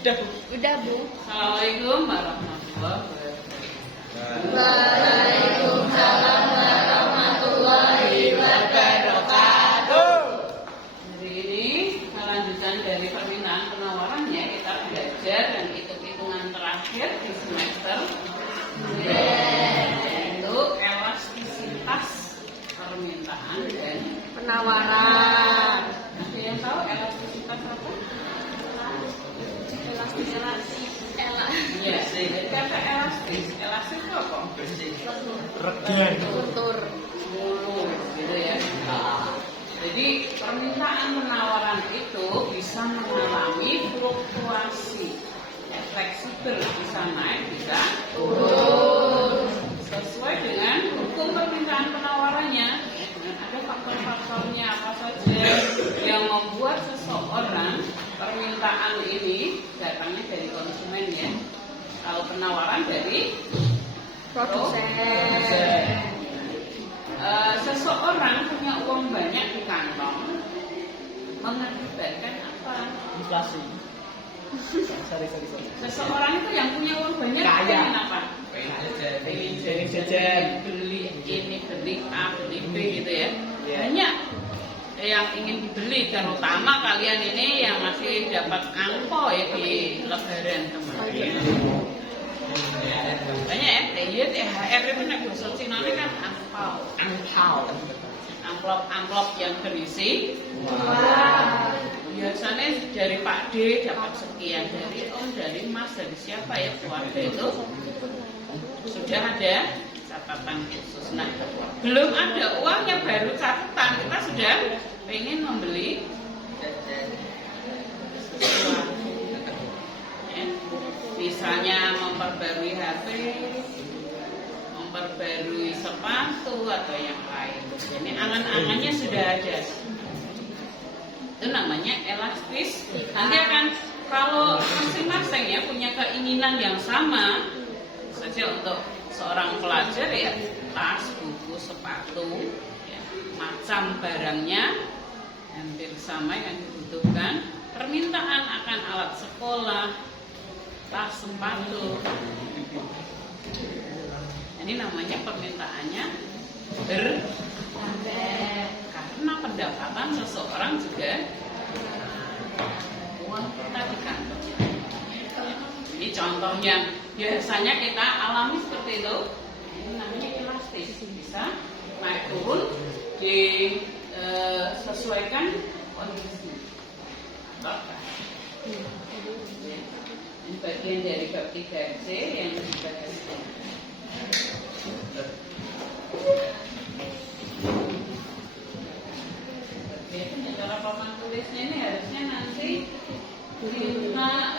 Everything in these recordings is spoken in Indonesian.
Udah Bu. Udah Bu. Assalamualaikum warahmatullahi wabarakatuh. Waalaikumsalam warahmatullahi wabarakatuh. Hari ini kelanjutan dari permintaan penawarannya, kita belajar dan hitung-hitungan terakhir di semester yaitu elastisitas permintaan dan Penawaran. ada yang tahu elastisitas apa? Iya, jadi kata elastis itu apa? Regen. Luntur. Mulus, gitu ya. Jadi permintaan penawaran itu bisa mengalami fluktuasi, fleksibel, bisa naik, bisa turun, sesuai dengan hukum permintaan penawarannya. Dan ada faktor-faktornya apa saja yang membuat seseorang permintaan ini datangnya dari konsumen ya. Kalau penawaran dari Produsen. Seseorang punya uang banyak di kantong mengakibatkan apa? Inflasi. Sorry. Seseorang itu yang punya uang banyak Kaya. pengen apa? Pengen jajan. Beli ini, beli A, beli B gitu ya. Iya. Banyak yang ingin dibeli, terutama kalian ini yang masih dapat angpo ya di Lebaran kemarin. Banyak ya, THR itu nek basa Cina ini kan angpau. Amplop yang berisi. Wah. Biasanya dari Pak D dapat sekian, dari Om, dari Mas, dari siapa ya keluarga itu sudah ada catatan khusus. Nah, belum ada uangnya baru catatan, kita sudah pengen membeli sesuatu. Ya. Misalnya memperbarui HP, memperbarui sepatu atau yang lain. Jadi angan-angannya sudah ada. Itu namanya elastis. Nanti akan kalau masing-masing ya punya keinginan yang sama saja untuk seorang pelajar ya, tas, buku, sepatu, ya, macam barangnya hampir sama yang dibutuhkan. Permintaan akan alat sekolah, tas, sepatu. Ini namanya permintaannya karena pendapatan seseorang juga uang kita di kantong. Ini contoh yang biasanya kita alami seperti itu. Ini namanya elastis, bisa naik turun disesuaikan kondisi. Ini bagian dari bab 3C yang dibahas. Biasanya cara papan tulisnya ini harusnya nanti minta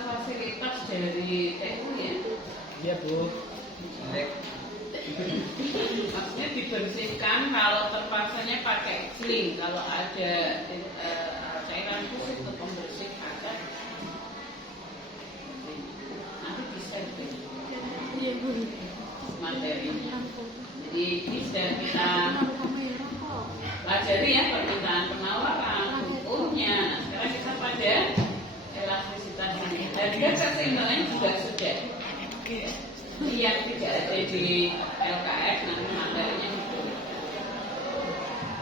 fasilitas dari TU ya. Iya Bu. Maksudnya dibersihkan, kalau terpaksanya pakai cling, kalau ada cairan khusus untuk pembersih kaca nanti diservis materinya. Jadi bisa kita pelajari ya permintaan penawaran, hukumnya. Nah, sekarang kita pada elastisitas ini. Harga keseimbangan juga sudah. Ini yang tidak ada di LKS nanti materinya itu.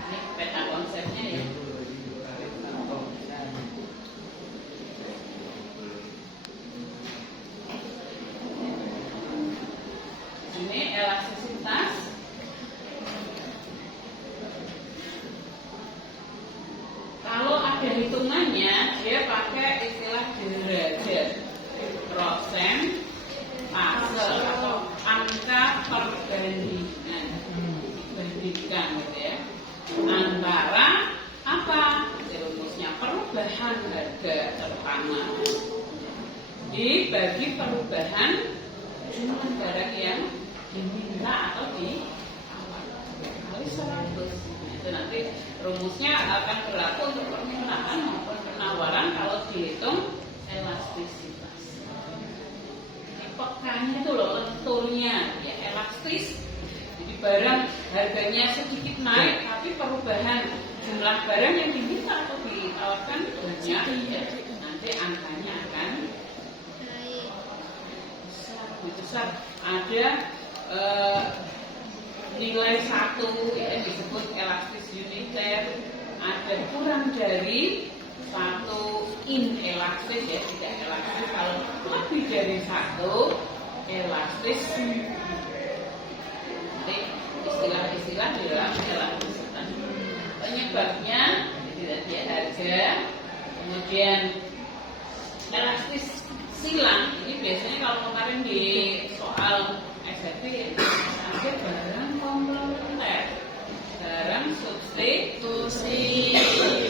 Ini peta konsepnya ya. Ini elastisitas. Kalau ada hitungannya, dia pakai istilah derajat, persen, fase atau angka perbandingan, bandingkan gitu ya, antara apa? Rumusnya perubahan harga terutama dibagi perubahan jumlah barang yang diminta atau kali 100. Itu nanti rumusnya akan berlaku untuk permintaan maupun penawaran kalau dihitung elastisitas. Ini pekannya itu loh, lenturnya ya elastis. Jadi barang harganya sedikit naik, tapi perubahan jumlah barang yang diminta atau ditawarkan banyak, ya, nanti angkanya akan besar, ada nilai 1 ya disebut elastis uniter, ada kurang dari 1 inelastis ya, tidak elastis. Kalau lebih dari 1 elastis. Nanti istilah-istilah di dalam elastisitas. Penyebabnya tidak harga, kemudian elastis silang. Ini biasanya kalau kemarin di soal SMP ada barang komplementer, barang substitusi.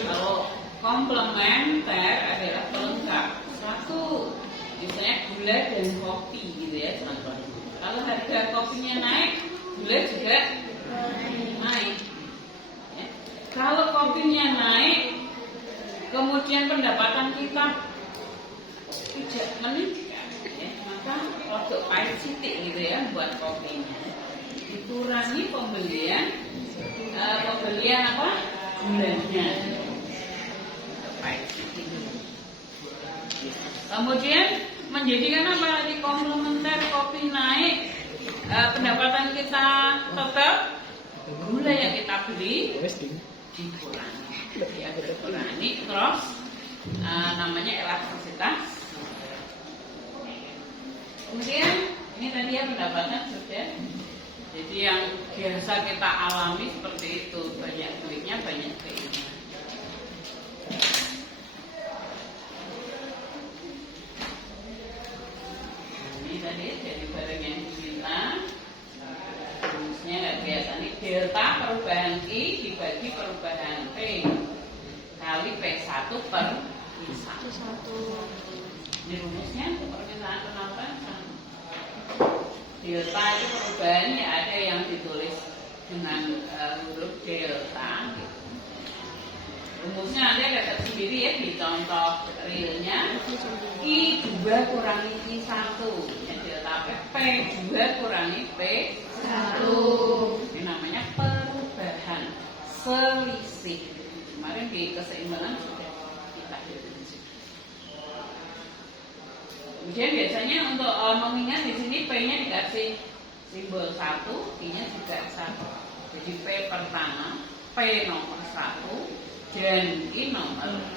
Kalau komplementer adalah pelengkap. Satu, misalnya gula dan kopi gitu ya contoh. Kalau harga kopinya naik, gula juga naik. Ya. Kalau kopinya naik, kemudian pendapatan kita tidak meningkat, ya, maka produk pahit sitik gitu ya buat kopinya. Dikurangi pembelian apa? Gulanya. Pahit sitik. Kemudian menjadikan apa lagi komplementer kopi naik, pendapatan kita tetap, gula yang kita beli dikurangi, ya, dikurangi terus namanya elastisitas. Kemudian ini tadi ya pendapatan sudah. Jadi yang biasa kita alami seperti itu, banyak duitnya banyak keinginan. Ini tadi jadi barang yang diminta. Rumusnya nggak biasa nih, delta perubahan I dibagi perubahan P kali P1 per I1. Ini rumusnya untuk permintaan penawaran sama. Delta itu perubahannya ada yang ditulis dengan huruf delta. Rumusnya nanti ada tersendiri ya di contoh realnya. I2 kurangi I1, ya, delta P2 kurangi P1. Ini namanya perubahan selisih. Kemarin di keseimbangan sudah kita hitung. Kemudian biasanya untuk mengingat di sini P-nya dikasih simbol 1, I-nya juga 1. Jadi P pertama, P nomor 1, dan I nomor 1.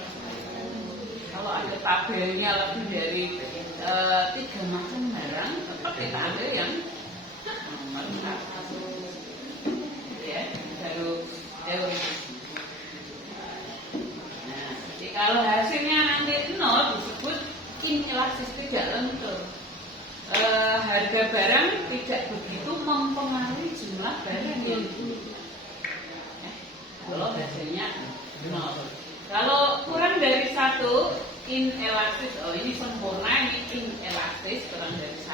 Kalau ada tabelnya lebih dari 3 macam barang, tetap kita ambil yang nomor 1. Ya, baru teori. Nah, jadi kalau hasilnya nanti 0 disebut inelastis, tidak lentur. Harga barang tidak begitu mempengaruhi jumlah barang yang dibeli. Kalau hasilnya 0. Kalau kurang dari 1 inelastis, oh ini sempurna, ini inelastis kurang dari 1.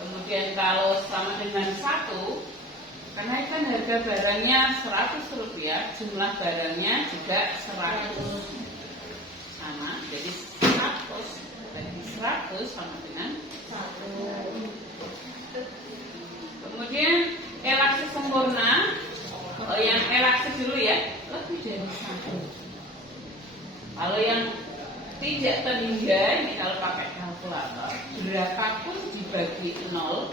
Kemudian kalau sama dengan 1, kenaikan harga barangnya Rp100, jumlah barangnya juga 100. Sama, jadi 100 bagi 100 sama dengan 1. Kemudian elastis sempurna, yang elastis dulu ya, lebih dari 1. Kalau yang tidak terhingga, ini kalau pakai kalkulator, berapapun dibagi 0,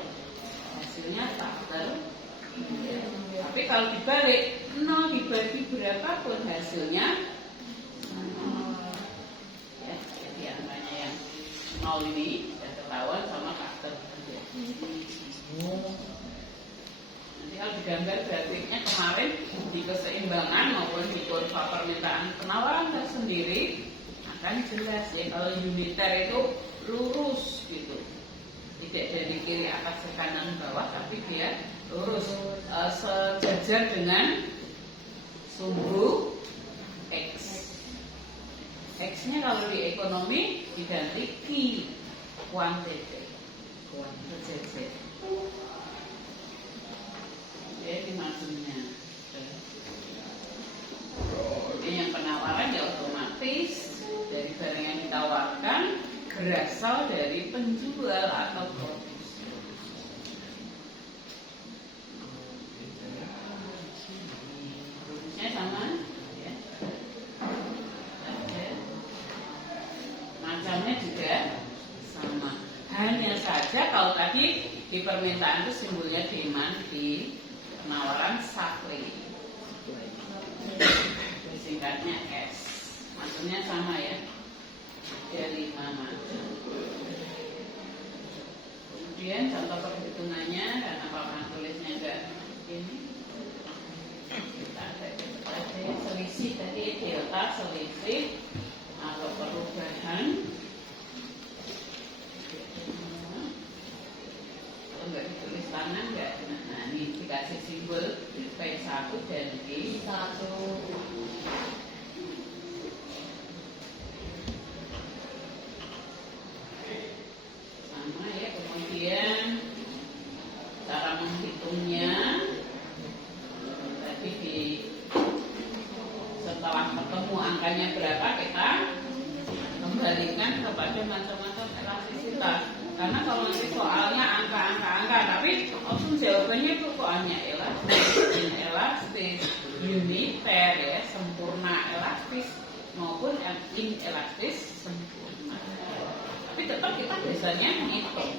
hasilnya tak terhingga. Tapi kalau dibalik, 0 dibagi berapapun hasilnya 0. Ya, jadi angkanya yang 0 ini sudah ketahuan sama faktor 3. Nanti kalau digambar grafiknya kemarin di keseimbangan maupun di kurva permintaan penawaran tersendiri akan jelas ya, kalau uniter itu lurus gitu, tidak dari kiri atas ke kanan bawah, tapi dia lurus sejajar dengan sumbu X. X-nya kalau di ekonomi diganti Q, kuantiti, sejajar. Jadi maksudnya ini yang penawaran ya otomatis dari barang yang ditawarkan berasal dari penjual atau produsen. Rumusnya sama ya. Macamnya juga sama. Hanya saja saja kalau tadi di permintaan itu simbolnya demand, di penawaran supply. Singkatnya S. Maksudnya sama ya. Dari mana? Kemudian contoh perhitungannya, karena papan tulisnya enggak ini. Kita ada selisih tadi delta selisih atau perubahan. Kalau enggak ditulis tangan enggak. Nah ini dikasih simbol P1 dan P1. Sama ya, kemudian cara menghitungnya tadi setelah ketemu angkanya berapa kita kembalikan kepada macam-macam elastisitas. Karena kalau nanti soalnya angka, tapi opsi jawabannya itu kok hanya elastis, uniter ya, sempurna elastis maupun inelastis sempurna. Tapi tetap kita biasanya menghitung.